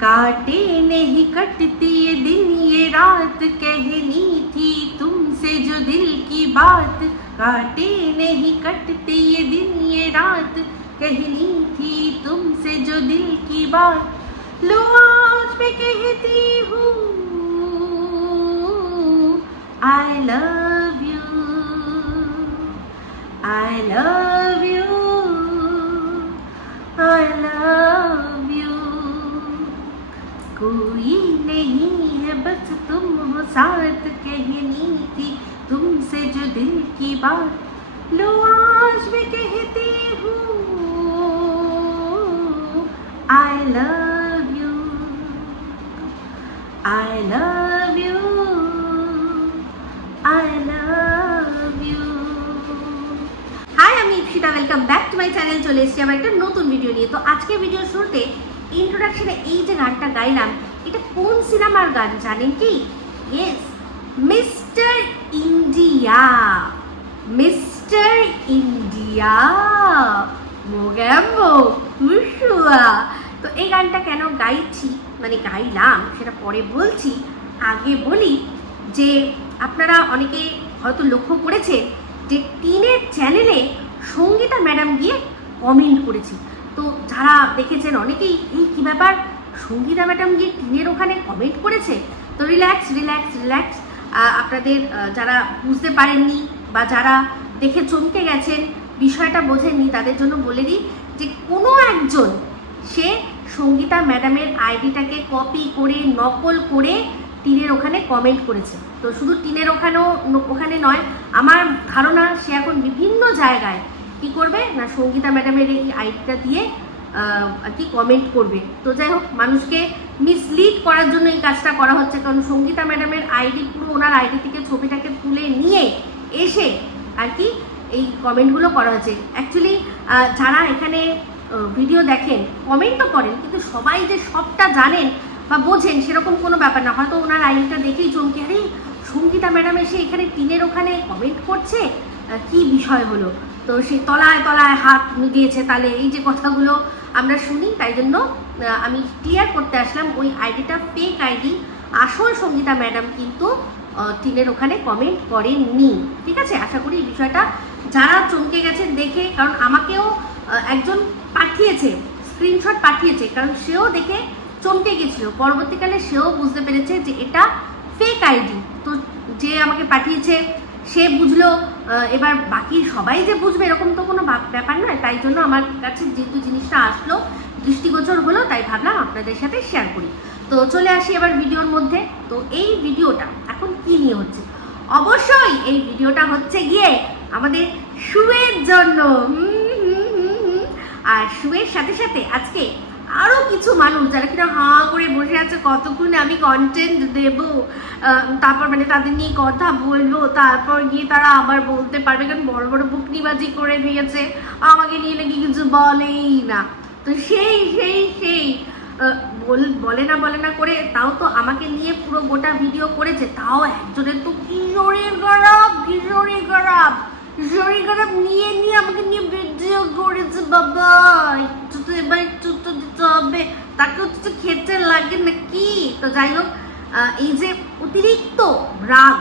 काटे नहीं कटती ये दिन ये रात, कहनी थी तुमसे जो दिल की बात। काटे नहीं कटती ये दिन ये रात, कहनी थी तुमसे जो दिल की बात। लो आज मैं कहती हूँ I love you, I love you, I love you। कोई नहीं है बस तुम हो साथ, कहनी थी तुमसे जो दिल की बात। लो आज मैं कहती हूँ I love you, I love you, I love you। Hi, আমি Ipsita, welcome back to my channel. চলে এসেছি আমার একটা নতুন ভিডিও নিয়ে। তো আজকে ভিডিওর শুরুতে ইন্ট্রোডাকশনে এই যে গানটা গাইলাম, এটা কোন সিনেমার গান জানেন কি? Yes, mister India, mister India Mogambo কুশুয়া। তো এই গানটা কেন গাইছি, মানে গাইলাম সেটা পরে বলছি। আগে বলি যে আপনারা অনেকে হয়তো লক্ষ্য করেছে যে টিনের চ্যানেলে সঙ্গীতা ম্যাডাম গিয়ে কমেন্ট করেছে। তো যারা দেখেছেন অনেকেই এই কী ব্যাপার, সঙ্গীতা ম্যাডাম গিয়ে টিনের ওখানে কমেন্ট করেছে। তো রিল্যাক্স রিল্যাক্স রিল্যাক্স। আপনাদের যারা বুঝতে পারেননি বা যারা দেখে চমকে গেছেন, বিষয়টা বোঝেননি, তাদের জন্য বলে দিই যে কোনো একজন সে সঙ্গীতা ম্যাডামের আইডিটাকে কপি করে নকল করে টিনের ওখানে কমেন্ট করেছে। তো শুধু টিনের ওখানে নয়, আমার ধারণা সে এখন বিভিন্ন জায়গায় কি করবে না, সঙ্গীতা ম্যাডামের এই আইডিটা দিয়ে আর কি কমেন্ট করবে। তো যাই হোক, মানুষকে মিসলিড করার জন্য এই কাজটা করা হচ্ছে, কারণ সঙ্গীতা ম্যাডামের আইডি পুরো ওনার আইডি থেকে ছবিটাকে তুলে নিয়ে এসে আর কি এই কমেন্টগুলো করা হচ্ছে। অ্যাকচুয়ালি যারা এখানে ভিডিও দেখেন, কমেন্টও করেন, কিন্তু সবাই যে সবটা জানেন বা বোঝেন সেরকম কোনো ব্যাপার না। হয়তো ওনার আইডিটা দেখেই চমকে, আরে সঙ্গীতা ম্যাডাম এসে এখানে টিনের ওখানে কমেন্ট করছে, কি বিষয় হলো। তো সে তলায় তলায় হাত দিয়েছে, তাহলে এই যে কথাগুলো আমরা শুনি, তাই জন্য আমি ক্লিয়ার করতে আসলাম ওই আইডিটা ফেক আইডি। আসল সঙ্গীতা ম্যাডাম কিন্তু টিনের ওখানে কমেন্ট করেননি। ঠিক আছে, আশা করি এই বিষয়টা যারা চমকে গেছেন দেখে, কারণ আমাকেও একজন পাঠিয়েছে, স্ক্রিনশট পাঠিয়েছে, কারণ সেও দেখে চমকে গেছিলো। পরবর্তীকালে সেও বুঝতে পেরেছে যে এটা ফেক আইডি। তো যে আমাকে পাঠিয়েছে সে বুঝলো, এবার বাকি সবাই যে বুঝবে এরকম তো কোনো ব্যাপার নয়। তাই জন্য আমার কাছে যেহেতু জিনিসটা আসলো, দৃষ্টিগোচর হলো, তাই ভাবলাম আপনাদের সাথে শেয়ার করি। তো চলে আসি এবার ভিডিওর মধ্যে। তো এই ভিডিওটা এখন কি নিয়ে হচ্ছে? অবশ্যই এই ভিডিওটা হচ্ছে গিয়ে আমাদের শুয়ের জন্য। আর শুয়ের সাথে সাথে আজকে আরও কিছু মানুষ যারা কিনা হাঁ করে বসে আছে কতক্ষণে আমি কন্টেন্ট দেব, তারপর মানে তাদের নিয়ে কথা বলবো, তারপর গিয়ে তারা আবার বলতে পারবে, কারণ বড় বড় বুকনিবাজি করে দিয়েছে, আমাকে নিয়ে নাকি কিছু বলেই না। তো সেই সেই সেই বলে না করে তাও তো আমাকে নিয়ে পুরো গোটা ভিডিও করেছে। তাও একজনের তো কিশোরী খারাপ নিয়ে আমাকে নিয়ে ভিডিও করেছে। বাবা, একটু তো এবার একটু তো দিতে হবে, তাকে তো খেতে লাগে নাকি। তো যাই হোক, এই যে অতিরিক্ত রাগ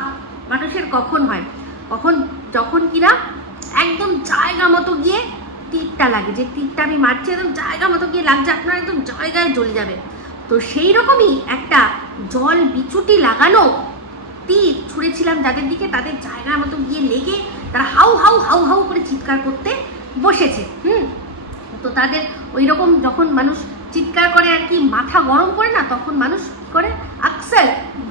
মানুষের কখন হয়, যখন কিনা একদম জায়গা মতো গিয়ে তীরটা লাগে, যে তীরটা আমি মারছি একদম জায়গা মতো গিয়ে লাগছে, আপনার একদম জায়গায় জ্বলে যাবে। তো সেই রকমই একটা জল বিচুটি লাগানো তীর ছুঁড়েছিলাম যাদের দিকে, তাদের জায়গার মতো গিয়ে লেগে তারা হাউ হাউ হাউ হাউ করে চিৎকার করতে বসেছে। তো তাদের ওই রকম যখন মানুষ চিৎকার করে আর কি, মাথা গরম করে না, তখন মানুষ করে আকসার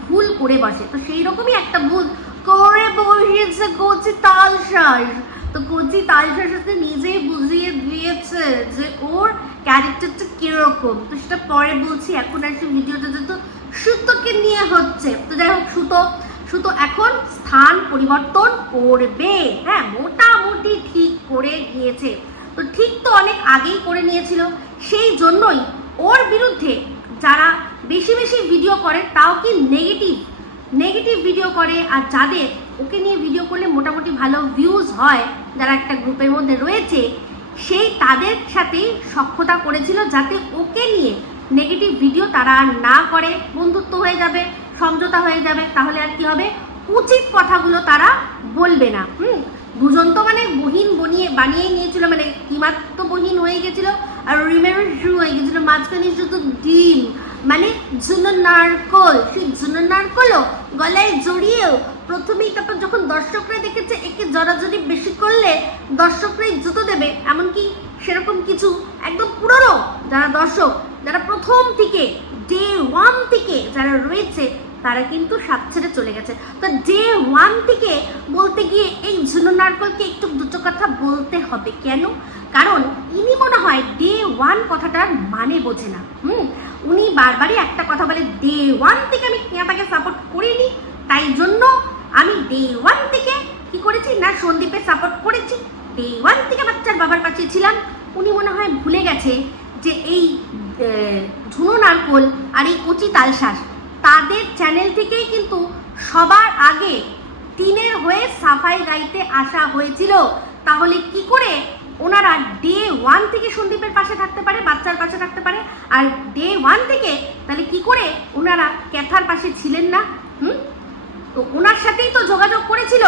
ভুল করে বসে। তো সেই রকমই একটা ভুল করে বসেছে কচি তালশাঁস। তো কচি তালশাঁস সাথে নিজেই বুঝিয়ে দিয়েছে যে ওর ক্যারেক্টারটা কিরকম। তো সেটা পরে বলছি, এখন একটা ভিডিওটা যেহেতু সুতোকে নিয়ে হচ্ছে। তো যাই হোক, সুতো এখন স্থান পরিবর্তন করবে, হ্যাঁ, মোটামুটি ঠিক করে গিয়েছে। তো ঠিক তো অনেক আগেই করে নিয়েছিল, সেই জন্যই ওর বিরুদ্ধে যারা বেশি বেশি ভিডিও করে, তাও কি নেগেটিভ ভিডিও করে, আর যাদের ওকে নিয়ে ভিডিও করলে মোটামুটি ভালো ভিউজ হয়, যারা একটা গ্রুপের মধ্যে রয়েছে, সেই তাদের সাথে সখ্যতা করেছিল যাতে ওকে নিয়ে নেগেটিভ ভিডিও তারা আর না করে, বন্ধুত্ব হয়ে যাবে, সমঝোতা হয়ে যাবে, তাহলে আর কি হবে, উচিত কথাগুলো তারা বলবে না। দুজন তো মানে বহিন বানিয়ে নিয়েছিল, মানে কিমাত্র বহিন হয়ে গেছিল আর রিমেম্বার শুরু হয়ে গেছিল, মাঝখানে শুধু ডিম মানে ঝুনো নারকল, সেই ঝুনো নারকলও গলায় জড়িয়েও প্রথমেই, তারপর যখন দর্শকরা দেখেছে একে জড়াজড়ি বেশি করলে দর্শকরাই জুতো দেবে, এমনকি সেরকম কিছু একদম পুরনো যারা দর্শক, যারা প্রথম থেকে ডে 1 থেকে যারা রয়েছে তারা কিন্তু সাত ছেড়ে চলে গেছে। তো ডে 1 থেকে বলতে গিয়ে এই ঝুনো নারকলকে একটু দুটো কথা বলতে হবে। কেন? কারণ ইনি মনে হয় ডে 1 কথাটার মানে বোঝে না। উনি বারবারই একটা কথা বলে, ডে 1 থেকে আমি কেঁতাকে সাপোর্ট করিনি, তাই জন্য আমি ডে 1 থেকে কি করেছি না সন্দীপের সাপোর্ট করেছি, ডে 1 থেকে বাচ্চার বাবার কাছে ছিলাম। উনি মনে হয় ভুলে গেছে যে এই ঝুনো নারকল আর এই কচি তালশাঁস তাদের চ্যানেল থেকেই কিন্তু সবার আগে টিনের হয়ে সাফাই গাইতে আসা হয়েছিল। তাহলে কি করে ওনারা ডে 1 থেকে সন্দীপের পাশে থাকতে পারে, বাচ্চার পাশে থাকতে পারে, আর ডে 1 থেকে তাহলে কি করে ওনারা ক্যাথার পাশে ছিলেন না? তো ওনার সাথেই তো যোগাযোগ করেছিল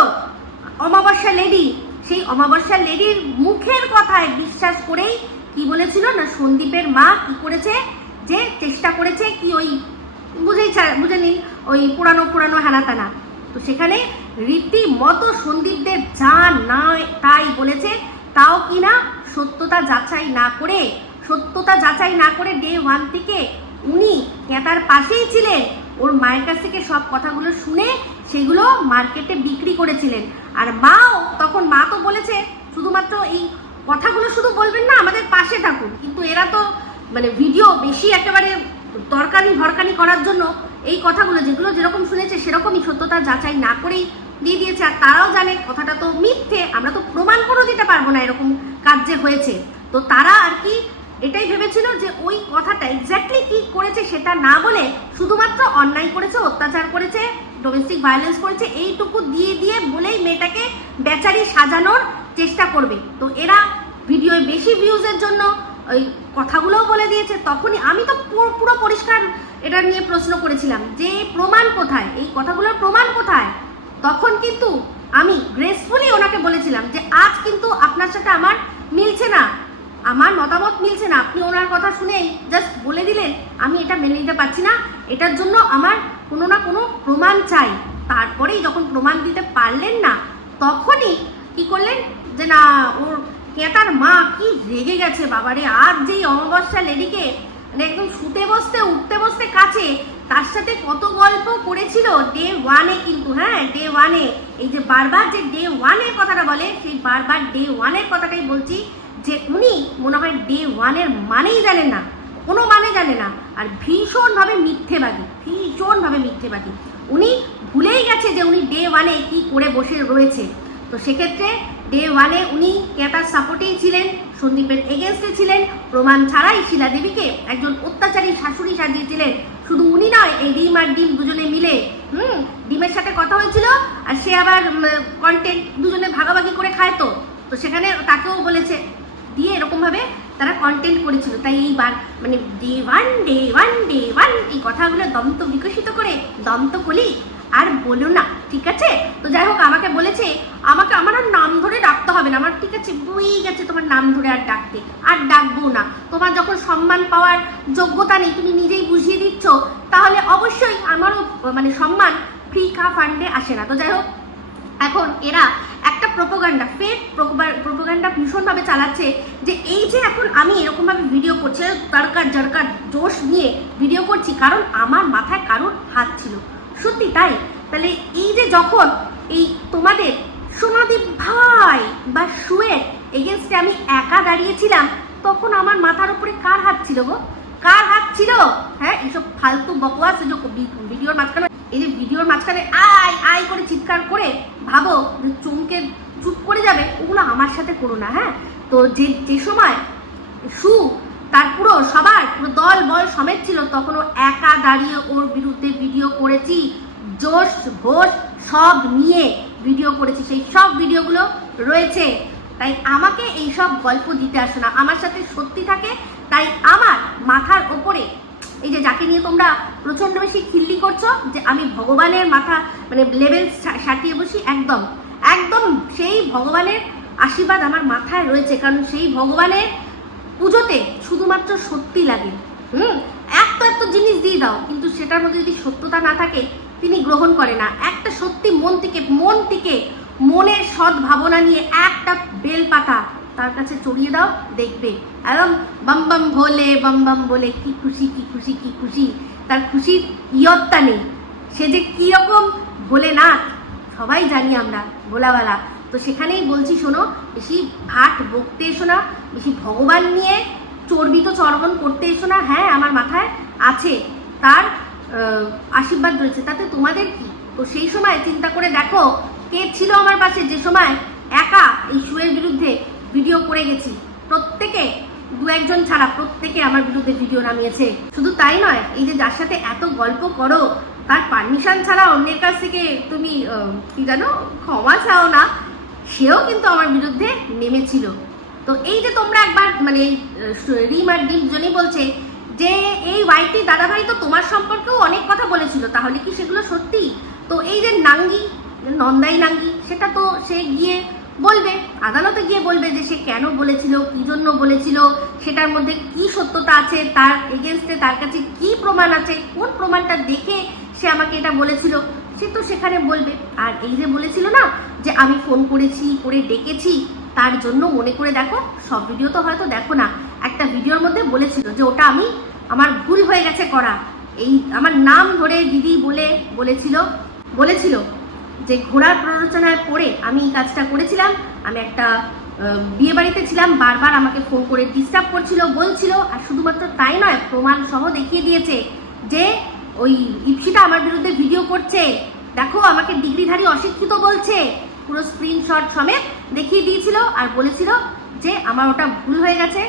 অমাবস্যা লেডি। সেই অমাবস্যা লেডির মুখের কথায় বিশ্বাস করেই কি বলেছিল না সন্দীপের মা কি করেছে, যে চেষ্টা করেছে কি ওই বুঝে নিন ওই পুরানো হানাতানা। তো সেখানে রীতিমতো সন্দীপদের যা না তাই বলেছে, তাও কিনা সত্যতা যাচাই না করে ডে 1 থেকে উনি ক্যাতার পাশেই ছিলেন, ওর মায়ের কাছ থেকে সব কথাগুলো শুনে সেগুলো মার্কেটে বিক্রি করেছিলেন। আর মা তো বলেছে শুধুমাত্র এই কথাগুলো শুধু বলবেন না, আমাদের পাশে থাকুন। কিন্তু এরা তো মানে ভিডিও বেশি একেবারে ভরকানি করার জন্য এই কথাগুলো যেগুলো যেরকম শুনেছে সেরকমই সত্যতা যাচাই না করেই দিয়ে দিয়েছে। আর তারাও জানে কথাটা তো মিথ্যে, আমরা তো প্রমাণ করে দিতে পারবো না এরকম কাজ যে হয়েছে। তো তারা আর কি এটাই ভেবেছিল যে ওই কথাটা এক্স্যাক্টলি কি করেছে সেটা না বলে শুধুমাত্র অন্যায় করেছে, অত্যাচার করেছে, ডোমেস্টিক ভায়োলেন্স করেছে, এইটুকু দিয়ে বলেই মেয়েটাকে বেচারি সাজানোর চেষ্টা করবে। তো এরা ভিডিওয় বেশি ভিউজের জন্য ওই কথাগুলোও বলে দিয়েছে। তখনই আমি তো পুরো পরিষ্কার এটা নিয়ে প্রশ্ন করেছিলাম যে প্রমাণ কোথায়, এই কথাগুলোর প্রমাণ কোথায়। তখন কিন্তু আমি গ্রেসফুলি ওনাকে বলেছিলাম যে আজ কিন্তু আপনার সাথে আমার মিলছে না, আমার মতামত মিলছে না, আপনি ওনার কথা শুনেই জাস্ট বলে দিলেন, আমি এটা মেনে নিতে পারছি না, এটার জন্য আমার কোনো না কোনো প্রমাণ চাই। তারপরেই যখন প্রমাণ দিতে পারলেন না তখনই কি করলেন যে না ওর ক্যাতার মা কি রেগে গেছে বাবারে। আর যেই অমাবস্যা লেডিকে মানে একদম শুতে বসতে উঠতে বসতে কাছে, তার সাথে কত গল্প করেছিল ডে 1 কিন্তু, হ্যাঁ ডে 1 এই যে বারবার যে ডে 1 কথাটা বলে, সেই বারবার ডে 1 কথাটাই বলছি যে উনি মনে হয় ডে 1 মানেই জানেন না, কোনো মানে জানে না, আর ভীষণভাবে মিথ্যেবাদী। উনি ভুলেই গেছে যে উনি ডে 1 কি করে বসে রয়েছে। তো সেক্ষেত্রে ডে 1 উনি ক্যাতার সাপোর্টেই ছিলেন, সন্দীপের এগেনস্টে ছিলেন, প্রমাণ ছাড়াই শিলা দেবীকে একজন অত্যাচারী শাশুড়ি সাজিয়েছিলেন। শুধু উনি নয়, এই ডিম আর ডিম দুজনে মিলে ডিমের সাথে কথা হয়েছিল, আর সে আবার কন্টেন্ট দুজনে ভাগাভাগি করে খায়। তো সেখানে তাকেও বলেছে দিয়ে এরকমভাবে তারা কন্টেন্ট করেছিল। তাই এইবার মানে ডে 1 এই কথাগুলো দন্ত বিকশিত করে দন্ত কলি আর বলো না, ঠিক আছে? তো যাই হোক আমাকে বলেছে আমার আর নাম ধরে ডাকতে হবে না, আমার ঠিক আছে বই গেছে তোমার নাম ধরে আর ডাকতে, আর ডাকবো না। তোমার যখন সম্মান পাওয়ার যোগ্যতা নেই, তুমি নিজেই বুঝিয়ে দিচ্ছ, তাহলে অবশ্যই আমারও মানে সম্মান ফ্রি ফান্ডে আসে না। তো যাই হোক এখন এরা একটা প্রোপাগান্ডা, ফেক প্রোপাগান্ডা ভীষণভাবে চালাচ্ছে যে এই যে এখন আমি এরকমভাবে ভিডিও করছি জরকার জোশ নিয়ে ভিডিও করছি কারণ আমার মাথায় কারোর হাত ছিল। সত্যি তাই। তাহলে এই যে যখন এই তোমাদের সোনাদীপ ভাই বা সুয়ের এগেনস্টে আমি একা দাঁড়িয়েছিলাম, তখন আমার মাথার উপরে কার হাত ছিল গো? কার হাত ছিল? হ্যাঁ, এইসব ফালতু বকওয়াস ভিডিওর মাঝখানে, এই যে ভিডিওর মাঝখানে আই করে চিৎকার করে ভাবো যে চমকে চুপ করে যাবে, ওগুলো আমার সাথে করো না। হ্যাঁ, তো যে সময় তার পুরো দল বল সমেত ছিল, তখন ও একা দাঁড়িয়ে ওর বিরুদ্ধে ভিডিও করেছি, জোশ ঘোষ সব নিয়ে ভিডিও করেছি, সেই সব ভিডিওগুলো রয়েছে। তাই আমাকে এই সব গল্প দিতে আসে না, আমার সাথে সত্যি থাকে। তাই আমার মাথার ওপরে নিয়ে তোমরা প্রচণ্ড বেশি খিল্লি করছো যে আমি ভগবানের মাথা মানে লেভেল সাটিয়ে বসি। একদম একদম সেই ভগবানের আশীর্বাদ আমার মাথায় রয়েছে, কারণ সেই ভগবানের পুজোতে শুধুমাত্র সত্যি লাগে। এত এত জিনিস দিয়ে দাও, কিন্তু সেটার মধ্যে যদি সত্যতা না থাকে তিনি গ্রহণ করে না। একটা সত্যি মন থেকে মনের সৎ ভাবনা নিয়ে একটা বেল পাতা তার কাছে চড়িয়ে দাও, দেখবে একদম বাম বাম ভোলে বাম বাম বলে কি খুশি কি খুশি কি খুশি, তার খুশির ইয়ত্তা নেই। সে যে কীরকম ভোলেনাথ সবাই জানি আমরা, ভোলাওয়ালা। তো সেখানেই বলছি, শোনো, বেশি ভাট বকতে এসো না, বেশি ভগবান নিয়ে চর্বিত চর্বণ করতে এসো না। হ্যাঁ, আমার মাথায় আছে, তার আশীর্বাদ রয়েছে, তাতে তোমাদের কি? তো সেই সময় চিন্তা করে দেখো কে ছিল আমার পাশে, যে সময় একা এই সুরের বিরুদ্ধে ভিডিও করে গেছি। প্রত্যেকে, দু একজন ছাড়া প্রত্যেকে আমার বিরুদ্ধে ভিডিও নামিয়েছে। শুধু তাই নয়, এই যে যার সাথে এত গল্প করো তার পারমিশন ছাড়া অন্যের কাছ থেকে তুমি কি জানো ক্ষমা চাও না, সেও কিন্তু আমার বিরুদ্ধে নেমেছিল। তো এই যে তোমরা একবার মানে রিম আর ডিম জনই বলছে যে এই ওয়াইটি দাদাভাই তো তোমার সম্পর্কেও অনেক কথা বলেছিল, তাহলে কি সেগুলো সত্যি? তো এই যে নাঙ্গি, নন্দাই নাঙ্গি, সেটা তো সে গিয়ে বলবে, আদালতে গিয়ে বলবে যে সে কেন বলেছিল, কি জন্য বলেছিল, সেটার মধ্যে কি সত্যতা আছে, তার এগেনস্টে তার কাছে কি প্রমাণ আছে, কোন প্রমাণটা দেখে সে আমাকে এটা বলেছিল, সে তো সেখানে বলবে। আর এই যে বলেছিল না যে আমি ফোন করেছি, করে ডেকেছি, তার জন্য মনে করে দেখো, সব ভিডিও তো হয়তো দেখো না, একটা ভিডিওর মধ্যে বলেছিল যে ওটা আমার ভুল হয়ে গেছে করা, এই আমার নাম ধরে দিদি বলেছিল যে ঘোড়ার প্ররোচনায় পড়ে আমি এই কাজটা করেছিলাম। আমি একটা বিয়ে বাড়িতে ছিলাম, বারবার আমাকে ফোন করে ডিস্টার্ব করছিল, বলছিল। আর শুধুমাত্র তাই নয়, প্রমাণ সহ দেখিয়ে দিয়েছে যে ওই ইপসিটা আমার বিরুদ্ধে ভিডিও করছে, দেখো আমাকে ডিগ্রিধারী অশিক্ষিত বলছে, পুরো স্ক্রিনশট সমেত দেখিয়ে দিয়েছিল। আর বলেছিল যে আমার ওটা ভুল হয়ে গেছে।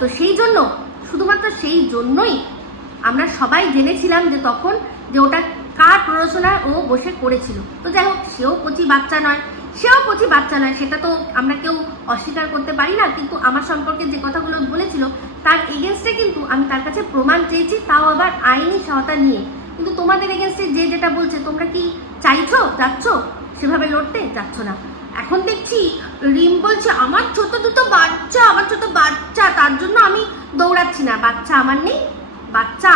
তো সেই জন্য, শুধুমাত্র সেই জন্যই আমরা সবাই জেনেছিলাম যে তখন যে ওটা কার প্ররোচনায় ও বসে করেছিল। তো যাই হোক, সেও কচি বাচ্চা নয়, সেটা তো আমরা কেউ অস্বীকার করতে পারি না। কিন্তু আমার সম্পর্কে যে কথাগুলো বলেছিল তার এগেনস্টে কিন্তু আমি তার কাছে প্রমাণ চেয়েছি, তাও আবার আইনি সহায়তা নিয়ে। কিন্তু তোমাদের এগেনস্টে যে যেটা বলছে, তোমরা কি যাচ্ছ সেভাবে লড়তে? যাচ্ছ না। এখন দেখছি রিম বলছে আমার ছোট বাচ্চা, তার জন্য আমি দৌড়াচ্ছি না। বাচ্চা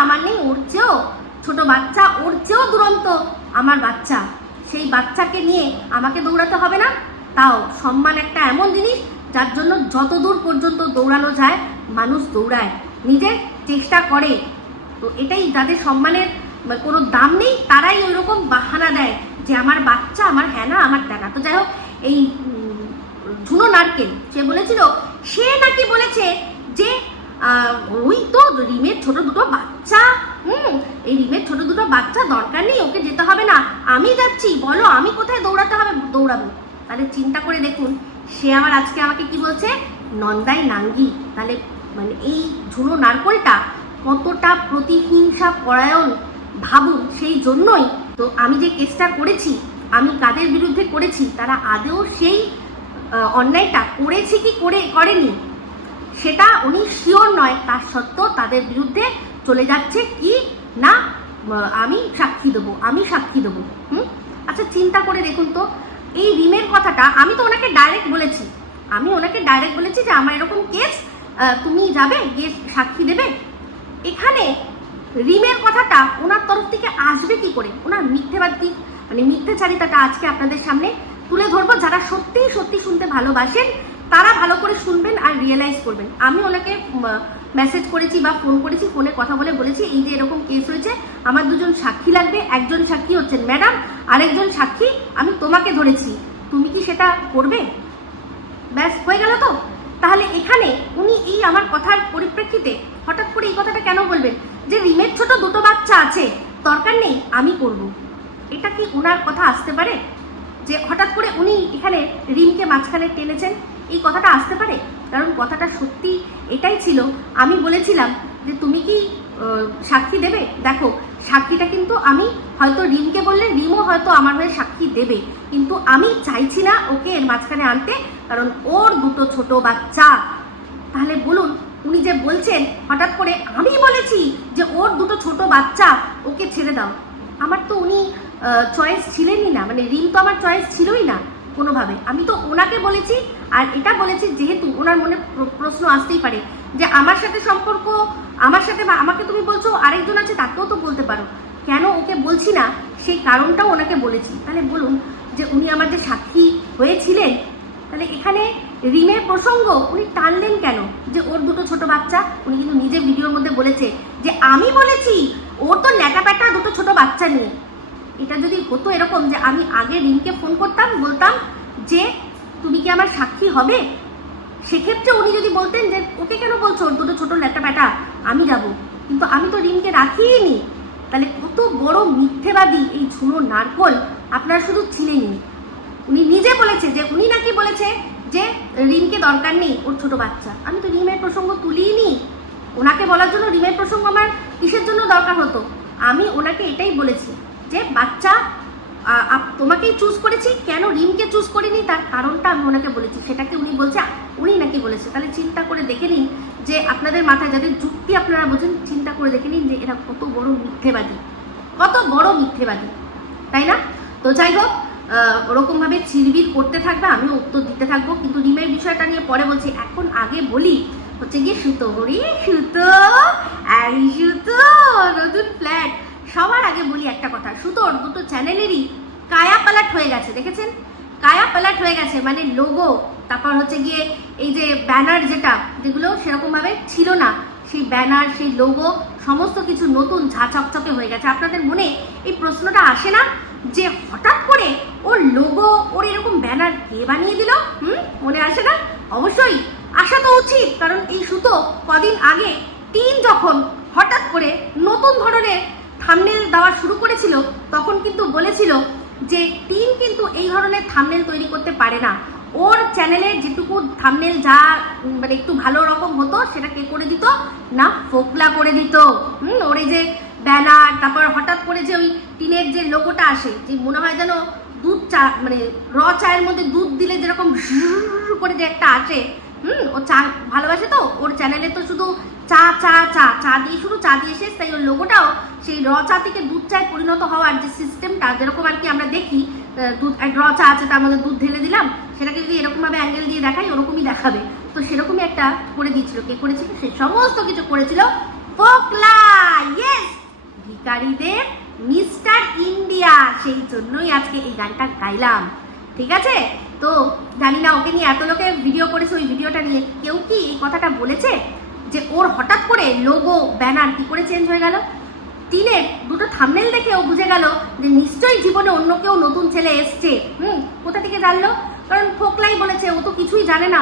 আমার নেই, ওর চেয়েও ছোট বাচ্চা, ওর চেয়েও দুরন্ত আমার বাচ্চা। সেই বাচ্চাকে নিয়ে আমাকে দৌড়াতে হবে না? তাও সম্মান একটা এমন জিনিস যার জন্য যত দূর পর্যন্ত দৌড়ানো যায় মানুষ দৌড়ায়, নিজের চেষ্টা করে। তো এটাই, যাদের সম্মানের কোনো দাম নেই তারাই ওই রকম বাহানা দেয় যে আমার বাচ্চা, আমার হ্যানা, আমার টানা। তো যাই হোক, এই ঝুনো নারকেল সে বলেছিল, সে নাকি বলেছে যে ওই তো রিমের ছোট দুটো বাচ্চা, এই রিমের ছোট দুটো বাচ্চা দরকার নেই, ওকে যেতে হবে না, আমি যাচ্ছি, বলো আমি কোথায় দৌড়াতে হবে, দৌড়াবো। তাহলে চিন্তা করে দেখুন, সে আজকে আমাকে কি বলছে, নন্দাই নাঙ্গি। তাহলে মানে এই ঝুনো নারকলটা কতটা প্রতিহিংসা পরায়ণ ভাবুন। সেই জন্যই তো আমি যে কেসটা করেছি, আমি কাদের বিরুদ্ধে করেছি, তারা আদৌ সেই অন্যায়টা করেছে কি করেনি সেটা উনি শিওর নয়, তার সত্ত্বেও তাদের বিরুদ্ধে চলে যাচ্ছে কি না আমি সাক্ষী দেবো। আচ্ছা চিন্তা করে দেখুন তো, এই রিমের কথাটা আমি তো ওনাকে ডাইরেক্ট বলেছি যে আমার এরকম কেস, তুমি যাবে গিয়ে সাক্ষী দেবে। এখানে রিমের কথাটা ওনার তরফ থেকে আসবে কি করে? ওনার মিথ্যাচারিতাটা আজকে আপনাদের সামনে তুলে ধরবো। যারা সত্যি শুনতে ভালোবাসেন তারা ভালো করে শুনবেন আর রিয়েলাইজ করবেন। আমি ওনাকে মেসেজ করেছি বা ফোন করেছি, ফোনে কথা বলেছি এই যে এরকম কেস হয়েছে, আমার দুজন সাক্ষী লাগবে, একজন সাক্ষী হচ্ছেন ম্যাডাম, আরেকজন সাক্ষী আমি তোমাকে ধরেছি, তুমি কি সেটা করবে? ব্যাস হয়ে গেল তো। তাহলে এখানে উনি এই আমার কথার পরিপ্রেক্ষিতে হঠাৎ করে এই কথাটা কেন বলবেন যে রিমের ছোট দুটো বাচ্চা আছে, দরকার নেই, আমি করব? এটা কি ওনার কথা আসতে পারে যে হঠাৎ করে উনি এখানে রিমকে মাঝখানে টেনেছেন? এই কথাটা আসতে পারে? কারণ কথাটা সত্যি এটাই ছিল। আমি বলেছিলাম যে তুমি কি সাক্ষী দেবে? দেখো, সাক্ষীটা কিন্তু আমি হয়তো রিমকে বললে রিমও হয়তো আমার হয়ে সাক্ষী দেবে, কিন্তু আমি চাইছি না ওকে এর মাঝখানে আনতে, কারণ ওর দুটো ছোট বাচ্চা। তাহলে বলুন, উনি যে বলছেন হঠাৎ করে আমি বলেছি যে ওর দুটো ছোট বাচ্চা, ওকে ছেড়ে দাও। আমার তো উনি চয়েস ছিলেনই না, মানে রিম তো আমার চয়েস ছিলই না কোনোভাবে। আমি তো ওনাকে বলেছি, আর এটা বলেছি যেহেতু ওনার মনে প্রশ্ন আসতেই পারে যে আমার সাথে সম্পর্ক, আমার সাথে আমাকে তুমি বলছো আরেকজন আছে, তাকেও তো বলতে পারো, কেন ওকে বলছি না সেই কারণটাও ওনাকে বলেছি। তাহলে বলুন যে উনি আমার যে সাক্ষী হয়েছিলেন, তাহলে এখানে রিমের প্রসঙ্গ উনি টানলেন কেন? যে ওর দুটো ছোট বাচ্চা, উনি কিন্তু নিজে ভিডিওর মধ্যে বলেছে যে আমি বলেছি ওর তো ন্যাটা প্যাটা দুটো ছোট বাচ্চা নিয়ে। এটা যদি হতো এরকম যে আমি আগে রিমকে ফোন করতাম, বলতাম যে তুমি কি আমার সাক্ষী হবে, সেক্ষেত্রে উনি যদি বলতেন যে ওকে কেন বলছো ওর দুটো ছোট ন্যাটা প্যাটা, আমি যাব, কিন্তু আমি তো রিমকে রাখিই নি। তাহলে কত বড় মিথ্যেবাদী এই ঝুনো নারকল আপনারা শুধু ছিলেনই। উনি নিজে বলেছে যে উনি নাকি বলেছে যে রিমকে দরকার নেই ওর ছোট বাচ্চা। আমি তো রিমের প্রসঙ্গ তুলিই নি। ওনাকে বলার জন্য রিমের প্রসঙ্গ আমার কিসের জন্য দরকার হতো? আমি ওনাকে এটাই বলেছি যে বাচ্চা তোমাকেই চুজ করেছি, কেন রিমকে চুজ করিনি তার কারণটা আমি ওনাকে বলেছি। সেটাকে উনি বলছে উনি নাকি বলেছে। তাহলে চিন্তা করে দেখে নিন যে আপনাদের মাথায় যাদের যুক্তি আপনারা বোঝেন, চিন্তা করে দেখে নিন যে এরা কত বড় মিথ্যেবাদী, কত বড় মিথ্যেবাদী, তাই না? তো যাই হোক, ওরকমভাবে চিরবির করতে থাকবে, আমিও উত্তর দিতে থাকবো, কিন্তু রিমের বিষয়টা নিয়ে পরে বলছি। এখন আগে বলি হচ্ছে গিয়ে সুতো, সুতো নতুন ফ্ল্যাট। সবার আগে বলি একটা কথা, সুতোর দুটো চ্যানেলেরই কায়া পালাট হয়ে গেছে, দেখেছেন? কায়া পালাট হয়ে গেছে, মানে লোগো, তারপর হচ্ছে গিয়ে এই যে ব্যানার যেগুলো সেরকমভাবে ছিল না, সেই ব্যানার, সেই লোগো সমস্ত কিছু নতুন ঝা চকচকে হয়ে গেছে। আপনাদের মনে এই প্রশ্নটা আসে না যে হঠাৎ করে ওর লোগো, ওর এরকম ব্যানার কে বানিয়ে দিল? মনে আসে না? অবশ্যই আসা তো উচিত, কারণ এই সুতো কদিন আগে টিন যখন হঠাৎ করে নতুন ধরনের থাম্বনেল দেওয়া শুরু করেছিল, তখন কিন্তু বলেছিল যে টিন কিন্তু এই ধরনের থাম্বনেল তৈরি করতে পারে না। ওর চ্যানেলের যেটুকু থাম্বনেল যা মানে একটু ভালো রকম হতো, সেটা কে করে দিত না? ফোকলা করে দিত। ওর এই যে ব্যানার, তারপর হঠাৎ করে যে ওই টিনের যে লোগোটা আসে, যে মনে হয় যেন দুধ চা, মানে চায়ের মধ্যে দুধ দিলে যেরকম করে যে একটা আসে, ও চা ভালোবাসে, তো ওর চ্যানেলে তো শুধু চা চা চা চা দিয়ে শুরু, চা দিয়ে শেষ। তাই ওর লোগোটাও সেই চা থেকে দুধ চায় পরিণত হওয়ার যে সিস্টেমটা, যেরকম আর কি আমরা দেখি দুধ চা আছে, তার মধ্যে দুধ ঢেলে দিলাম, সেটাকে যদি এরকমভাবে অ্যাঙ্গেল দিয়ে দেখাই ওরকমই দেখাবে। তো সেরকমই একটা করে দিয়েছিল। কে করেছিল? সে সমস্ত কিছু করেছিল ফোকলা। ইয়েস, ভিখারিদের মিস্টার ইন্ডিয়া। সেই জন্যই আজকে এই গানটা গাইলাম, ঠিক আছে? তো জানি না ওকে নিয়ে এত লোকে ভিডিও করেছে, ওই ভিডিওটা নিয়ে কেউ কি এই কথাটা বলেছে যে ওর হঠাৎ করে লোগো ব্যানার কি করে চেঞ্জ হয়ে গেল? টিনের দুটো থাম্বনেল দেখে ও বুঝে গেল যে নিশ্চয়ই জীবনে অন্য কেউ নতুন ছেলে এসছে। কোথা থেকে জানলো? কারণ ফোকলাই বলেছে, ও তো কিছুই জানে না,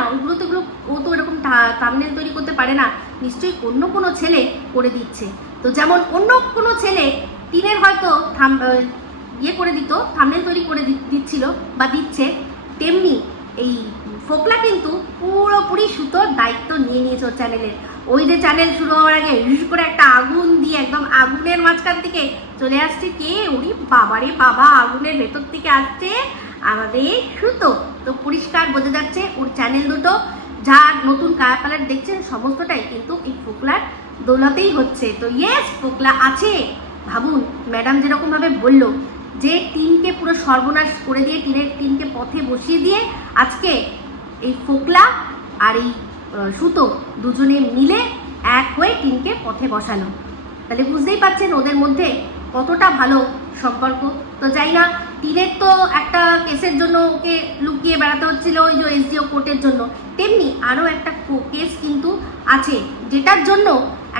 ও তো এরকম থাম্বনেল তৈরি করতে পারে না, নিশ্চয়ই অন্য কোনো ছেলে করে দিচ্ছে। তো যেমন অন্য কোনো ছেলে টিনের হয়তো করে দিত, থাম্বনেল তৈরি করে দিচ্ছিল বা দিচ্ছে, তেমনি এই ফোকলা কিন্তু পুরোপুরি সুতোর দায়িত্ব নিয়ে নিয়েছে ওর চ্যানেলের। ওই যে চ্যানেল শুরু হওয়ার আগে রিস করে একটা আগুন দিয়ে একদম আগুনের মাঝখান থেকে চলে আসছে কে? ওরে বাবারে বাবা, আগুনের ভেতর থেকে আসছে আমাদের সুতো। তো পরিষ্কার বোঝা যাচ্ছে ওর চ্যানেল দুটো যা নতুন কায়া পালাট দেখছেন সমস্তটাই কিন্তু এই ফোকলার দৌলতেই হচ্ছে। তো ইয়েস, ফোকলা আছে। ভাবুন, ম্যাডাম যেরকম ভাবে বললো যে টিনকে পুরো সর্বনাশ করে দিয়ে টিনকে পথে বসিয়ে দিয়ে আজকে এই ফোকলা আর এই সুতো দুজনে মিলে এক হয়ে টিনকে পথে বসানো। তাহলে বুঝতেই পারছেন ওদের মধ্যে কতটা ভালো সম্পর্ক। তো যাই না, টিনের তো একটা কেসের জন্য ওকে লুকিয়ে বেড়াতে হচ্ছিল ওই যে এসডিও কোর্টের জন্য, তেমনি আরও একটা কেস কিন্তু আছে, যেটার জন্য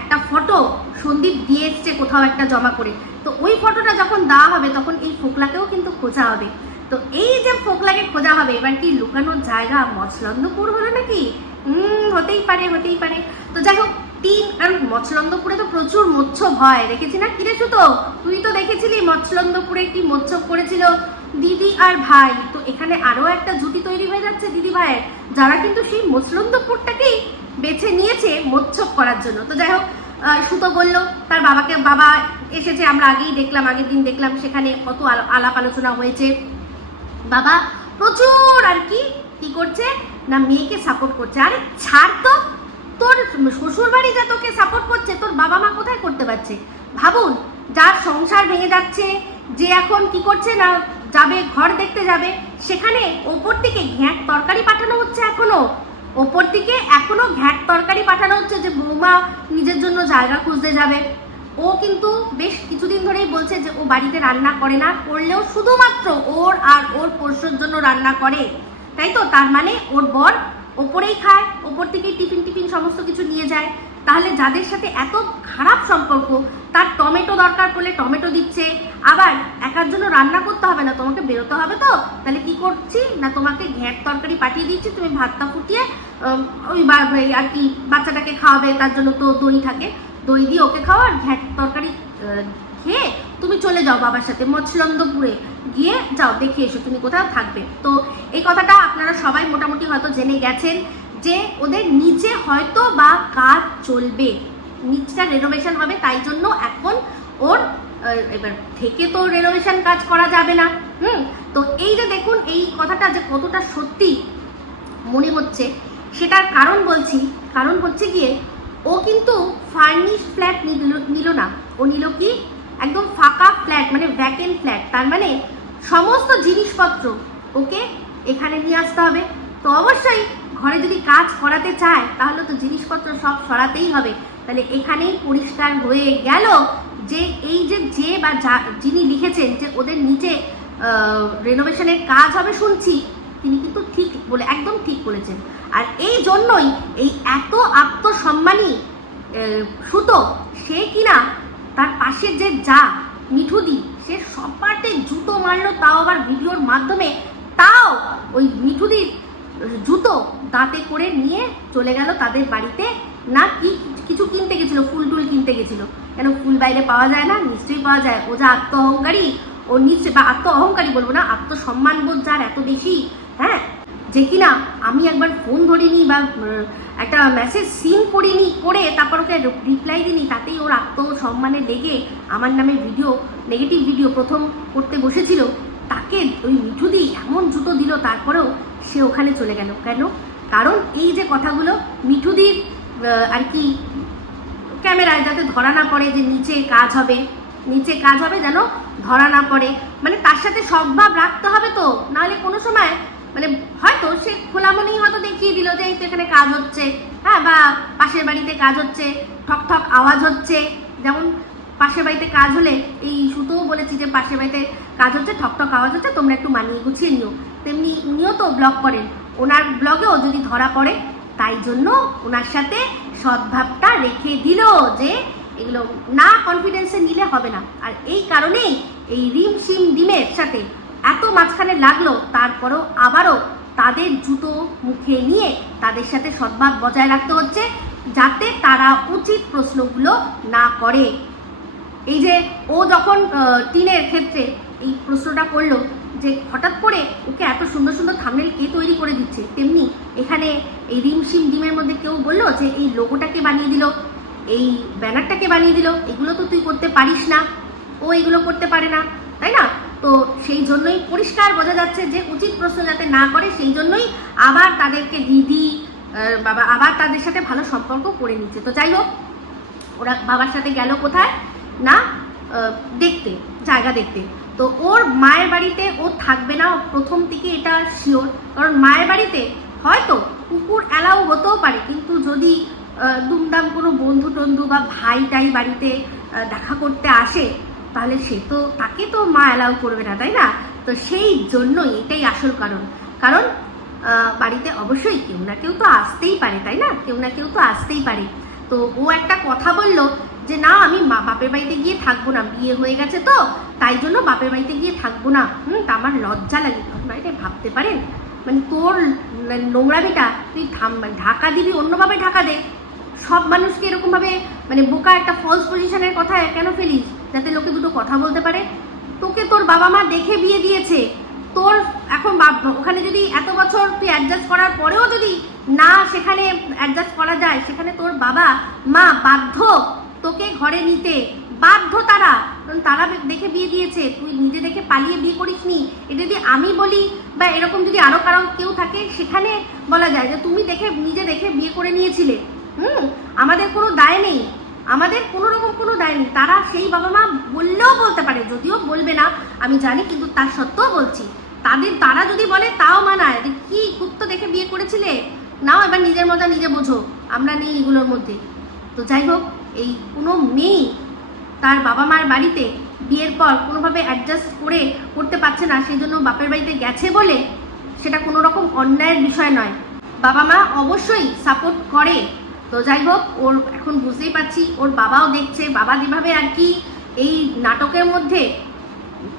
একটা ফটো সন্দীপ দিয়ে এসছে কোথাও একটা জমা করে। তো ওই ফটোটা যখন দেওয়া হবে তখন এই ফোকলাকেও কিন্তু খোঁজা হবে। তো এই যে ফোকলাকে খোঁজা হবে, এবার কি লুকানোর জায়গা মৎস্যন্দপুর হলো নাকি? হতেই পারে, হতেই পারে। তো যাই হোক, টিন, কারণ মৎস্যন্দপুরে তো প্রচুর মৎস্য হয়, দেখেছি না? কিরে তো তুই তো দেখেছিলি মৎস্যন্দপুরে কি মৎস্য করেছিল দিদি আর ভাই। তো এখানে আরো একটা জুটি তৈরি হয়ে যাচ্ছে দিদি ভাইয়ের, যারা কিন্তু সেই মৎস্যন্দপুরটাকেই বেছে নিয়েছে মৎস্য করার জন্য। তো যাই হোক, সুতো বললো তার বাবা এসেছে, আমরা আগের দিন দেখলাম, সেখানে কত আলাপ আলোচনা হয়েছে। বাবা প্রচুর আর কি করছে না, মেয়েকে সাপোর্ট করছে। আরে ছাড় তো, তোর শ্বশুর বাড়ি যা তোকে সাপোর্ট করছে, তোর বাবা মা কোথায় করতে পারছে? ভাবুন, যার সংসার ভেঙে যাচ্ছে, যে এখন কি করছে না, যাবে ঘর দেখতে যাবে, সেখানে ওপর থেকে ঘ্যাঁট তরকারি পাঠানো হচ্ছে, ওপর থেকে এখনো ঘ্যাঁট তরকারি পাঠানো হচ্ছে যে বৌমা নিজের জন্য জায়গা খুঁজতে যাবে। ও কিন্তু বেশ কিছুদিন ধরেই বলছে যে ও বাড়িতে রান্না করে না, করলেও শুধুমাত্র ওর আর ওর পোষ্যর জন্য রান্না করে, তাই তো? তার মানে ওর বর ওপরেই খায়, ওপর থেকেই টিফিন সমস্ত কিছু নিয়ে যায়। তাহলে যাদের সাথে এত খারাপ সম্পর্ক, তার টমেটো দরকার পড়লে টমেটো দিচ্ছে, আবার একার জন্য রান্না করতে হবে না, তোমাকে বেরোতে হবে তো, তাহলে কি করছি না, তোমাকে ঘ্যাঁট তরকারি পাঠিয়ে দিচ্ছি, তুমি ভাতটা ফুটিয়ে ওই আর কি বাচ্চাটাকে খাওয়াবে, তার জন্য তো দই থাকে, দই দিয়ে ওকে খাওয়া, আর ঘ্যাঁট তরকারি খেয়ে তুমি চলে যাও বাবার সাথে মৎস্যন্দপুরে গিয়ে যাও, দেখে এসো তুমি কোথাও থাকবে। তো এই কথাটা আপনারা সবাই মোটামুটি হয়তো জেনে গেছেন যে ওদের নিচে হয়তো বা কাজ চলবে, নিচটা রেনোভেশন হবে, তাই জন্য এখন ওর এবার থেকে তো রেনোভেশন কাজ করা যাবে না। তো এই যে দেখুন এই কথাটা যে কতটা সত্যি মনে হচ্ছে, সেটার কারণ বলছি। কারণ হচ্ছে গিয়ে ও কিন্তু ফার্নিশ ফ্ল্যাট নিল না, ও নিল কি একদম ফাঁকা ফ্ল্যাট, মানে ভ্যাকেন্ট ফ্ল্যাট। তার মানে সমস্ত জিনিসপত্র ওকে এখানে নিয়ে আসতে হবে। তো অবশ্যই ঘরে যদি কাজ করাতে চায় তাহলে তো জিনিসপত্র সব সরাতেই হবে। তাহলে এখানেই পরিষ্কার হয়ে গেল যে এই যে বা যিনি লিখেছেন যে ওদের নিচে রেনোভেশনের কাজ হবে শুনছি, তিনি কিন্তু ঠিক বলে, একদম ঠিক বলেছেন। আর এই জন্যই এই এত আত্মসম্মানী সুতো, সে কিনা তার পাশের যে যা মিঠুদি, সে সপাটে জুতো মারলো, তাও আবার ভিডিওর মাধ্যমে, তাও ওই মিঠুদির জুতো দাঁতে করে নিয়ে চলে গেল তাদের বাড়িতে। না কি কিছু কিনতে গেছিল, ফুল টুল কিনতে গেছিল, কেন ফুল বাইরে পাওয়া যায় না? নিশ্চয়ই পাওয়া যায়। ও যা আত্ম অহংকারী, ও নিশ্চয়ই, বা আত্ম অহংকারী বলবো না, আত্মসম্মান বোধ যার এত বেশি, হ্যাঁ, যে কিনা আমি একবার ফোন ধরিনি বা একটা মেসেজ সিন করিনি, করে তারপর ওকে রিপ্লাই দিনি, তাতেই ওর আত্মসম্মানে লেগে আমার নামে ভিডিও, নেগেটিভ ভিডিও প্রথম করতে বসেছিল, তাকে ওই মিঠুদি এমন জুতো দিল, তারপরেও সে ওখানে চলে গেল। কেন? কারণ এই যে কথাগুলো মিঠুদির আর কি ক্যামেরায় যাতে ধরা না পড়ে যে নিচে কাজ হবে, যেন ধরা না পড়ে, মানে তার সাথে সদ্ভাব রাখতে হবে। তো নাহলে কোনো সময় মানে হয়তো সে খোলা মনেই হয়তো দেখিয়ে দিল যে এই তো এখানে কাজ হচ্ছে, হ্যাঁ, বা পাশের বাড়িতে কাজ হচ্ছে, ঠক ঠক আওয়াজ হচ্ছে। যেমন পাশের বাড়িতে কাজ হলে, এই সুতোও বলেছি যে পাশের বাড়িতে কাজ হচ্ছে, ঠক ঠক আওয়াজ হচ্ছে, তোমরা একটু মানিয়ে গুছিয়ে নিও। তেমনি উনিও তো ব্লগ করেন, ওনার ব্লগেও যদি ধরা পড়ে, তাই জন্য ওনার সাথে সদ্ভাবটা রেখে দিল যে এগুলো না কনফিডেন্সে নিলে হবে না। আর এই কারণেই এই রিম শিম ডিমের সাথে এত মাঝখানে লাগলো, তারপরেও আবারও তাদের জুতো মুখে নিয়ে তাদের সাথে সদ্ভাব বজায় রাখতে হচ্ছে, যাতে তারা উচিত প্রশ্নগুলো না করে। এই যে ও যখন টিনের ক্ষেত্রে এই প্রশ্নটা করলো যে হঠাৎ করে ওকে এত সুন্দর সুন্দর থাম্বনেল কে তৈরি করে দিচ্ছে, তেমনি এখানে এই রিমশিম ডিমের মধ্যে কেউ বললো যে এই লোগোটাকে বানিয়ে দিল, এই ব্যানারটাকে বানিয়ে দিল, এগুলো তো তুই করতে পারিস না, ও এগুলো করতে পারে না, তাই না? তো সেই জন্যই পরিষ্কার বোঝা যাচ্ছে যে উচিত প্রশ্ন যাতে না করে, সেই জন্যই আবার তাদেরকে দিদি বাবা আবার তাদের সাথে ভালো সম্পর্ক করে নিচ্ছে। তো যাই হোক, ওরা বাবার সাথে গেল কোথায় না দেখতে, জায়গা দেখতে। তো ওর মায়ের বাড়িতে ও থাকবে না প্রথম থেকে, এটা শিওর। কারণ মায়ের বাড়িতে হয়তো কুকুর অ্যালাউ হতেও পারে, কিন্তু যদি দুমদাম কোনো বন্ধু টন্ধু বা ভাইটাই বাড়িতে দেখা করতে আসে, তাহলে সে তো, তাকে তো মা অ্যালাউ করবে না, তাই না? তো সেই জন্যই এটাই আসল কারণ। কারণ বাড়িতে অবশ্যই কেউ না কেউ তো আসতেই পারে, তাই না? কেউ না কেউ তো আসতেই পারে। তো ও একটা কথা বলল যে না, আমি বাপের বাড়িতে গিয়ে থাকবো না, বিয়ে হয়ে গেছে তো তাই জন্য বাপের বাড়িতে গিয়ে থাকবো না। তা আমার লজ্জা লাগে। আপনারা এটা ভাবতে পারেন? মানে তোর নোংরামিটা তুই ঢাকা দিবি, অন্যভাবে ঢাকা দে। সব মানুষকে এরকমভাবে মানে বোকা একটা ফলস পজিশনের কথা কেন ফেলিস, যাতে লোকে দুটো কথা বলতে পারে? তোকে তোর বাবা মা দেখে বিয়ে দিয়েছে, তোর এখন ওখানে যদি এত বছর তুই অ্যাডজাস্ট করার পরেও যদি না সেখানে অ্যাডজাস্ট করা যায়, সেখানে তোর বাবা মা বাধ্য তোকে ঘরে নিতে, বাধ্য তারা, কারণ তারা দেখে বিয়ে দিয়েছে, তুই নিজে দেখে পালিয়ে বিয়ে করিসনি। এটা যদি আমি বলি বা এরকম যদি আরো কারো কেউ থাকে, সেখানে বলা যায় যে তুমি নিজে দেখে বিয়ে করে নিয়েছিলে। আমাদের কোনো দায় নেই, আমাদের কোনো রকম কোনো দায় নেই। তারা সেই বাবা মা বললেও বলতে পারে, যদিও বলবে না আমি জানি, কিন্তু তার সত্ত্বেও বলছি তারা যদি বলে তাও মানায়। কি খুব তো দেখে বিয়ে করেছিলে, নাও এবার নিজের মজা নিজে বোঝো, আমরা নেই এগুলোর মধ্যে। তো যাই হোক, এই কোনো মেয়ে তার বাবা মার বাড়িতে বিয়ের পর কোনোভাবে অ্যাডজাস্ট করতে পারছে না, সেই জন্য বাপের বাড়িতে গেছে বলে সেটা কোনো রকম অন্যায়ের বিষয় নয়। বাবা মা অবশ্যই সাপোর্ট করে। তো যাই হোক, ওর এখন বুঝতেই পারছি ওর বাবাও দেখছে, বাবা যেভাবে আর কি এই নাটকের মধ্যে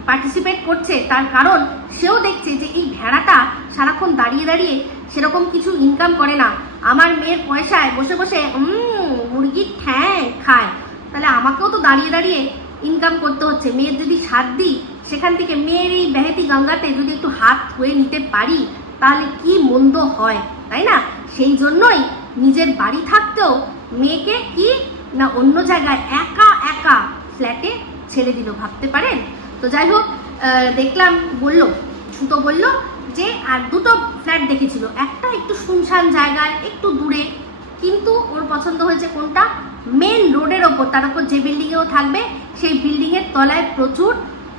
পার্টিসিপেট করছে, তার কারণ সেও দেখছে যে এই ভেড়াটা সারাক্ষণ দাঁড়িয়ে দাঁড়িয়ে সেরকম কিছু ইনকাম করে না, আমার মেয়ের পয়সায় বসে বসে মুরগির ঠ্যাং খায়, তাহলে আমাকেও তো দাঁড়িয়ে দাঁড়িয়ে ইনকাম করতে হচ্ছে। মেয়ের যদি সাথ দিই, সেখান থেকে মেয়ের এই বেহেতি গঙ্গাতে যদি একটু হাত ধুয়ে নিতে পারি, তাহলে কি মন্দ হয়, তাই না? সেই জন্যই নিজের বাড়ি থাকতেও মেয়েকে কি না অন্য জায়গায় একা একা ফ্ল্যাটে ছেড়ে দিল, ভাবতে পারেন? তো যাই হোক, দেখলাম সুতো বলল যে আর দুটো ফ্ল্যাট দেখেছিল, একটা একটু শুনশান জায়গায় একটু দূরে, কিন্তু ওর পছন্দ হয়েছে কোনটা, মেন রোডের ওপর, তার উপর যে বিল্ডিংয়েও থাকবে সেই বিল্ডিংয়ের তলায় প্রচুর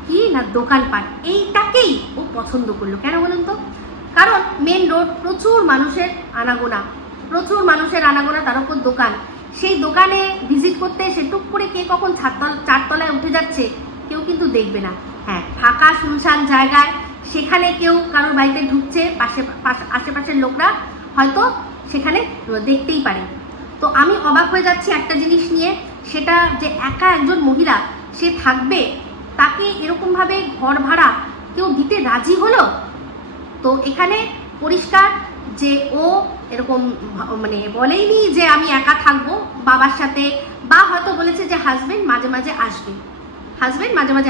কি না দোকানপাট, এইটাকেই ও পছন্দ করলো। কেন বলুন তো? কারণ মেন রোড, প্রচুর মানুষের আনাগোনা, তার উপর দোকান, সেই দোকানে ভিজিট করতে সে টুক করে কে কখন চারতলায় উঠে যাচ্ছে কেউ কিন্তু দেখবে না। হ্যাঁ, ফাঁকা শুনশান জায়গায় সেখানে কেউ কারোর বাড়িতে ঢুকছে, আশেপাশের লোকরা হয়তো সেখানে দেখতেই পারে। তো আমি অবাক হয়ে যাচ্ছি একটা জিনিস নিয়ে, সেটা যে একা একজন মহিলা সে থাকবে, তাকে এরকমভাবে ঘর ভাড়া কেউ দিতে রাজি হলো। তো এখানে পরিষ্কার যে ও এরকম মানে বলেইনি যে আমি একা থাকবো বাবার সাথে, বা হয়তো বলেছে যে হাজবেন্ড মাঝে মাঝে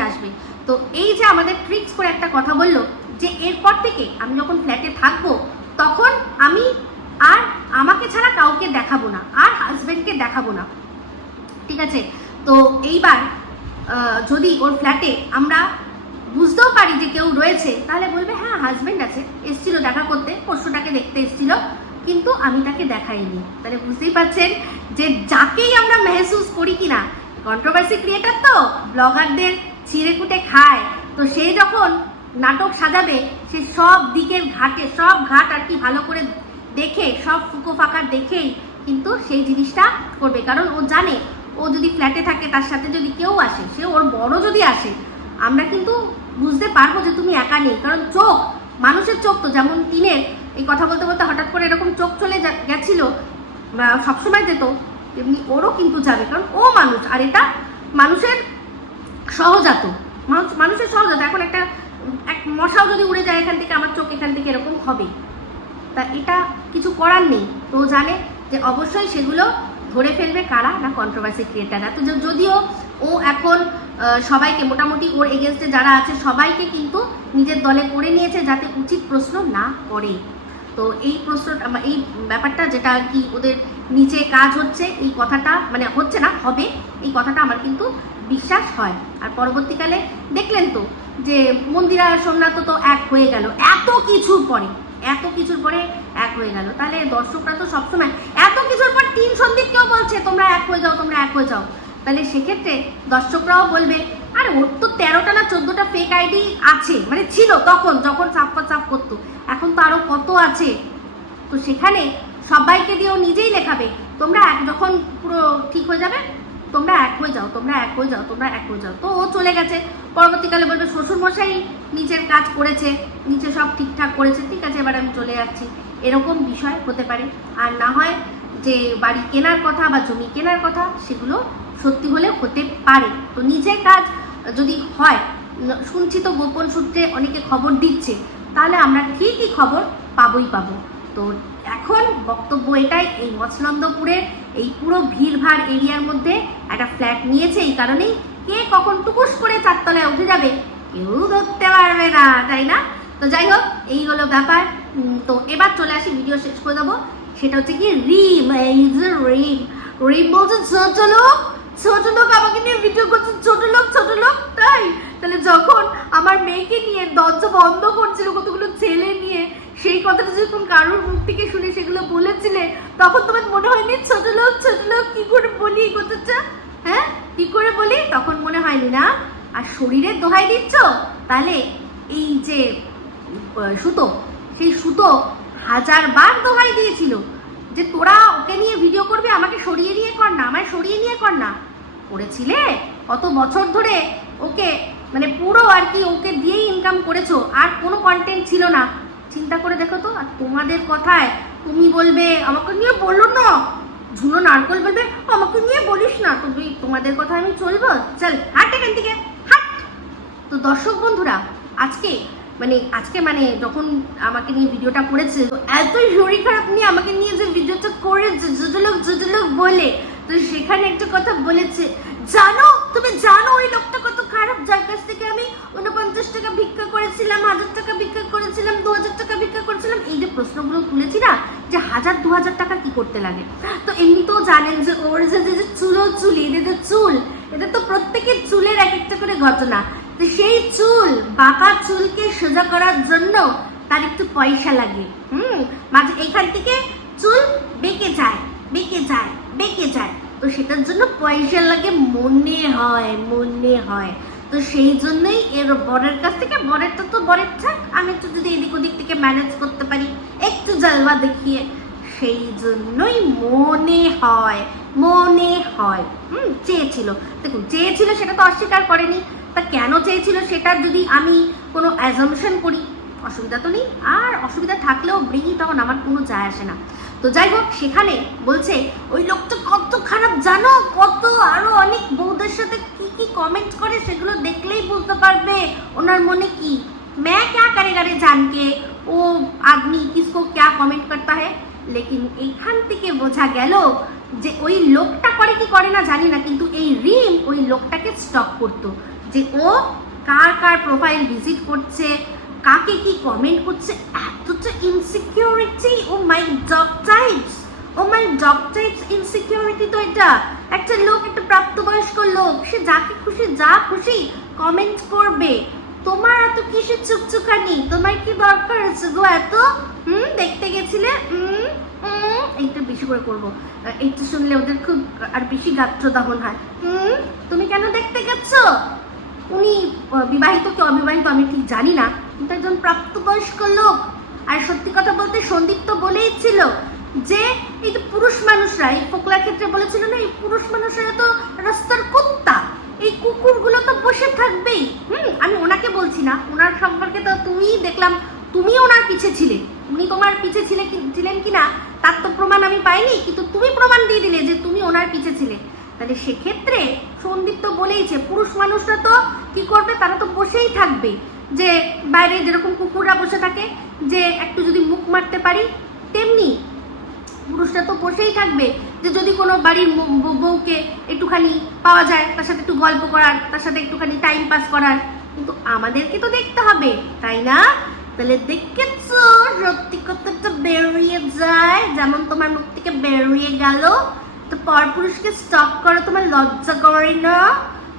আসবে। তো এই যে আমাদের ট্রিক্স করে একটা কথা বললো যে এরপর থেকে আমি যখন ফ্ল্যাটে থাকবো তখন আমি আর আমাকে ছাড়া কাউকে দেখাবো না, আর হাজবেন্ডকে দেখাবো না, ঠিক আছে? তো এইবার যদি ওর ফ্ল্যাটে আমরা বুঝতেও পারি যে কেউ রয়েছে, তাহলে বলবে হ্যাঁ হাজবেন্ড আছে, এসছিল দেখা করতে, পরশুটাকে দেখতে এসছিল, কিন্তু আমি তাকে দেখাইনি। তাহলে বুঝতেই পারছেন যে যাকেই আমরা মেহসুস করি কিনা, কন্ট্রোভার্সি ক্রিয়েটার তো ব্লগারদের ছিঁড়ে কুটে খায়, তো সে যখন নাটক সাজাবে সে সব দিকের সব ঘাট আর কি ভালো করে দেখে, সব ফুকো ফাঁকা দেখেই কিন্তু সেই জিনিসটা করবে। কারণ ও জানে ও যদি ফ্ল্যাটে থাকে, তার সাথে যদি কেউ আসে, সে ওর বড় যদি আসে, আমরা কিন্তু বুঝতে পারবো যে তুমি একা নেই। কারণ চোখ, মানুষের চোখ তো যেমন টিনের, এই কথা বলতে বলতে হঠাৎ করে এরকম চোখ চলে গেছিল, সবসময় যেত, তেমনি ওরও কিন্তু যাবে, কারণ ও মানুষ, আর এটা মানুষের সহজাত। এখন এক মশাও যদি উড়ে যায় এখান থেকে, আমার চোখ এখান থেকে এরকম হবে, তা এটা কিছু করার নেই। তো জানে যে অবশ্যই সেগুলো ধরে ফেলবে কারা না কন্ট্রোভার্সি ক্রিয়েটাররা। তো যদিও ও এখন সবাইকে মোটামুটি ওর এগেনস্টে যারা আছে সবাইকে কিন্তু নিজের দলে করে নিয়েছে, যাতে উচিত প্রশ্ন না করে। তো এই প্রশ্নটা, এই ব্যাপারটা যেটা আর কি ওদের নিচে কাজ হচ্ছে, এই কথাটা মানে হচ্ছে না, হবে, এই কথাটা আমার কিন্তু বিশ্বাস হয়। আর পরবর্তীকালে দেখলেন তো যে মন্দিরা আর সোমনাথ তো এক হয়ে গেল, এত কিছুর পরে এক হয়ে গেল। তাহলে দর্শকরা তো সবসময় এত কিছুর পর টিম সন্দীপকেও বলছে তোমরা এক হয়ে যাও, তাহলে সেক্ষেত্রে দর্শকরাও বলবে আরে ওর তো 13টা না 14টা ফেক আইডি আছে, মানে ছিল তখন যখন সাফ করতো, এখন তো আরো কত আছে। তো সেখানে সবাইকে দিয়েও নিজেই লেখাবে তোমরা যখন পুরো ঠিক হয়ে যাবে তোমরা এক হয়ে যাও। তো ও চলে গেছে, পরবর্তীকালে বলবে শ্বশুরমশাই নিচের কাজ করেছে, নিচে সব ঠিকঠাক করেছে, ঠিক আছে এবার আমি চলে যাচ্ছি, এরকম বিষয় হতে পারে। আর না হয় যে বাড়ি কেনার কথা বা জমি কেনার কথা, সেগুলো সত্যি হলে হতে পারে। তো নিজের কাজ যদি হয়, শুনছি তো গোপন সূত্রে অনেকে খবর দিচ্ছে, তাহলে আমরা ঠিকই খবর পাবো। তো এখন বক্তব্য এটাই, এই মৎস্যনন্দপুরের এই পুরো ভিড়ভাড় এরিয়ার মধ্যে একটা ফ্ল্যাট নিয়েছে, এই কারণেই কে কখন টুকুস করে 4তলায় উঠে যাবে কেউ ধরতে পারবে না, তাই না? তো যাই হোক, এই হলো ব্যাপার। তো এবার চলে আসি, ভিডিও শেষ করে দেবো। সেটা হচ্ছে কি রিম বলছে ছোট লোক আমাকে নিয়ে ভিডিও করছে, ছোট লোক, তাই? তাহলে যখন আমার মেয়েকে নিয়ে দরজা বন্ধ করছিল কতগুলো ছেলে নিয়ে, সেই কথাটা যখন কারোর মুখ থেকে শুনে সেগুলো বলেছিলে, তখন তোমার মনে হয়নি ছোট লোক কি করে বলি এই কথাটা? হ্যাঁ, কি করে বলি? তখন মনে হয়নি না? আর শরীরের দোহাই দিচ্ছ, তাহলে এই যে সুতো, সেই সুতো 1000 বার দোহাই দিয়েছিল যে তোরা ওকে নিয়ে ভিডিও করবি, আমাকে সরিয়ে নিয়ে কর না, আমায় সরিয়ে নিয়ে কর না। করেছিলে কত বছর ধরে ওকে, মানে পুরো আর কি ওকে দিয়েই ইনকাম করেছো, আর কোনো কন্টেন্ট ছিল না। চিন্তা করে দেখো তো। আর তোমাদের কথায় তুমি বলবে আমাকে নিয়ে বললো না, ঝুনো নারকল বলবে আমাকে নিয়ে বলিস না, তুমি তোমাদের কথা আমি চলবো? চল হাট এখান থেকে, হাট। তো দর্শক বন্ধুরা, আজকে মানে যখন আমাকে নিয়ে ভিডিওটা করেছে, এত শরীর খারাপ নিয়ে আমাকে নিয়ে যে ভিডিওটা করেছে জুজুলোক বলে, তো সেখানে একটা কথা বলেছে, জানো তুমি জানো ওই লোকটা কত খারাপ, যার কাছ থেকে আমি 49 টাকা ভিক্ষা করেছিলাম, 1000 টাকা ভিক্ষা করেছিলাম, 2000 টাকা ভিক্ষা করেছিলাম। এই যে প্রশ্নগুলো তুলেছি না, যে 1000-2000 টাকা কি করতে লাগে, তো এমনিতেও জানেন যে ওর যে চুল এদের যে চুল, এদের তো প্রত্যেকের চুলের এক একটা করে ঘটনা। তো সেই চুল, বাঁকা চুলকে সোজা করার জন্য তার একটু পয়সা লাগে। মাঝে এখান থেকে চুল বেঁকে যায়, তো সেটার জন্য পয়সা লাগে মনে হয়। তো সেই জন্যই এর বরের কাছ থেকে, বরেরটা তো বরের থাক, আমি একটু যদি এদিক ওদিক থেকে ম্যানেজ করতে পারি একটু জালবা দেখিয়ে, সেই জন্যই মনে হয় চেয়েছিল। দেখুন, চেয়েছিল সেটা তো অস্বীকার করেনি, তা কেন চেয়েছিল সেটা যদি আমি কোনো অ্যাজাম্পশন করি, অসুবিধা তো নেই, আর অসুবিধা থাকলেও ব্রেই তখন আমার কোনো যায় আসে না। তো যাই হোক, সেখানে বলছে ওই লোকটা কত খারাপ জানো, কত আরো অনেক বউদের সাথে কি কি কমেন্ট করে, সেগুলো দেখলেই বুঝতে পারবে ওনার মনে কি। मैं क्या करेगा रे जान के वो आदमी किसको क्या कमेंट करता है। लेकिन এইখান থেকে বোঝা গেল যে ওই লোকটা করে কি করে না জানি না, কিন্তু এই রিম ওই লোকটাকে স্টক করতো, যে ও কার প্রোফাইল ভিজিট করছে, কাকে কি কমেন্ট করছে। এতটা insecurity, oh my dog types insecurity. তো এটা একটা লোক, একটা প্রাপ্তবয়স্ক লোক, সে যাকে খুশি যা খুশি কমেন্ট করবে। তোমার এত কিসের চুকচুকানি, তোমার কি দরকার আছে গো এত? দেখতে গেছিলে, এইটা বেশি করে করবো, এইটা শুনলে ওদের খুব আর বেশি গাত্রদাহন হয়। তুমি কেন দেখতে গেছো? উনি বিবাহিত কি অবিবাহিত আমি ঠিক জানি না, কিন্তু একজন প্রাপ্তবয়স্ক লোক। আর সত্যি কথা বলতে সন্দীপ তো বলেই ছিল যে এই যে পুরুষ মানুষরা, এই ফোকলার ক্ষেত্রে বলেছিল না, এই পুরুষ মানুষরা তো রাস্তার কুত্তা, এই কুকুরগুলো তো বসে থাকবেই। আমি ওনাকে বলছি না, ওনার সম্পর্কে তো তুমিই দেখলাম, তুমি ওনার পিছে ছিলে, উনি তোমার পিছে ছিলেন কিনা তার তো প্রমাণ আমি পাইনি, কিন্তু তুমি প্রমাণ দিয়ে দিলে যে তুমি ওনার পিছে ছিলে। তাহলে সেক্ষেত্রে সন্দীপ তো বলেইছে পুরুষ মানুষরা তো কি করবে, তারা তো বসেই থাকবে, যে বাইরে যেরকম কুকুররা বসে থাকে, যে একটু যদি মুখ মারতে পারি, তেমনি পুরুষরা তো বসেই থাকবে, যে যদি কোনো বাড়ির বউকে একটুখানি পাওয়া যায়, তার সাথে একটু গল্প করার, তার সাথে একটুখানি টাইম পাস করার। কিন্তু আমাদেরকে তো দেখতে হবে, তাই না? তাহলে দেখেছো সত্যি কথাটা বেরিয়ে যায়, যেমন তোমার মুখ থেকে বেরিয়ে গেল। তো পরপুরুষকে স্টপ করো, তোমার লজ্জা করে না?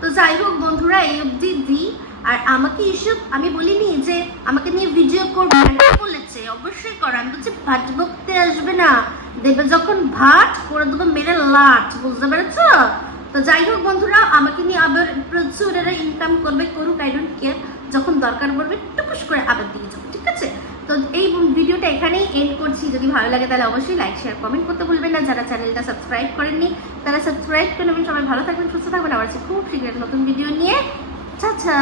তো যাই হোক বন্ধুরা, এই অবধি দিই। আর আমাকে এসব আমি বলিনি যে আমাকে নিয়ে ভিডিও করবে, বলেছে অবশ্যই করো। আমি বলছি ভাট বকতে আসবে না, দেবে যখন ভাট করে দেবো মেরে লাট, বুঝতে পেরেছো? তো যাই হোক বন্ধুরা, আমাকে নিয়ে আবার প্রচুর এরা ইনকাম করুক, আই ডোন্ট কেয়ার। যখন দরকার পড়বে টুকুস করে আবার দিয়ে যাবো, ঠিক আছে? তো এই ভিডিওটা এখানেই এন্ড করছি। যদি ভালো লাগে তাহলে অবশ্যই লাইক শেয়ার কমেন্ট করতে ভুলবেন না। যারা চ্যানেলটা সাবস্ক্রাইব করেননি তারা সাবস্ক্রাইব করে নেবেন। সবাই ভালো থাকবেন, সুস্থ থাকবেন। আবার খুব শীঘ্র নতুন ভিডিও নিয়ে। আচ্ছা।